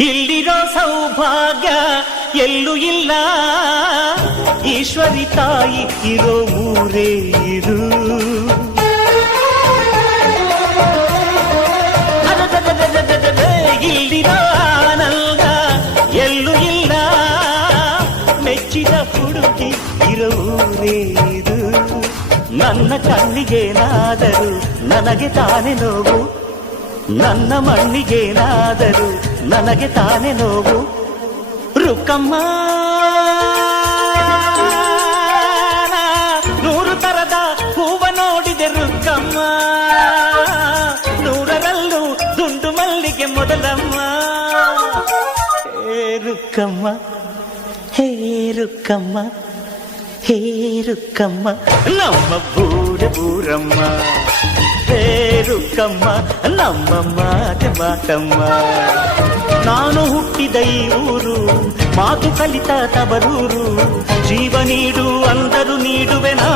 ಇಲ್ಲಿರೋ ಸೌಭಾಗ್ಯ ಎಲ್ಲೂ ಇಲ್ಲ, ಈಶ್ವರಿ ತಾಯಿ ಇರೋ ಊರೇ ಇರು. ಇಲ್ಲಿರೋ ಆನಂದ ಎಲ್ಲೂ ಇಲ್ಲ, ಮೆಚ್ಚಿದ ಹುಡುಗಿ ಇರೋ ಊರೇ ಇದು. ನನ್ನ ಕಣ್ಣಿಗೇನಾದರೂ ನನಗೆ ತಾನೇ ನೋವು, ನನ್ನ ಮಣ್ಣಿಗೇನಾದರೂ ನನಗೆ ತಾನೇ ನೋವು. ರುಕ್ಕಮ್ಮ ನೂರು ತರದ ಹೂವ ನೋಡಿದೆ ರುಕ್ಕಮ್ಮ, ನೂರರಲ್ಲೂ ದುಂಡು ಮಲ್ಲಿಗೆ ಮೊದಲಮ್ಮ. ಹೇ ರುಕ್ಕಮ್ಮ, ಹೇ ರುಕ್ಕಮ್ಮ, ಹೇ ರುಕ್ಕಮ್ಮ, ನಮ್ಮ ಬೂರಮ್ಮ. ಹೇ ರುಕ್ಕಮ್ಮ, ನಮ್ಮ ಮಾತಮ್ಮ. ನಾನು ಹುಟ್ಟಿದ ಈ ಊರು, ಮಾತು ಕಲಿತ ತವರೂರು, ಜೀವ ನೀಡು ಅಂದರು ನೀಡುವೆನಾ.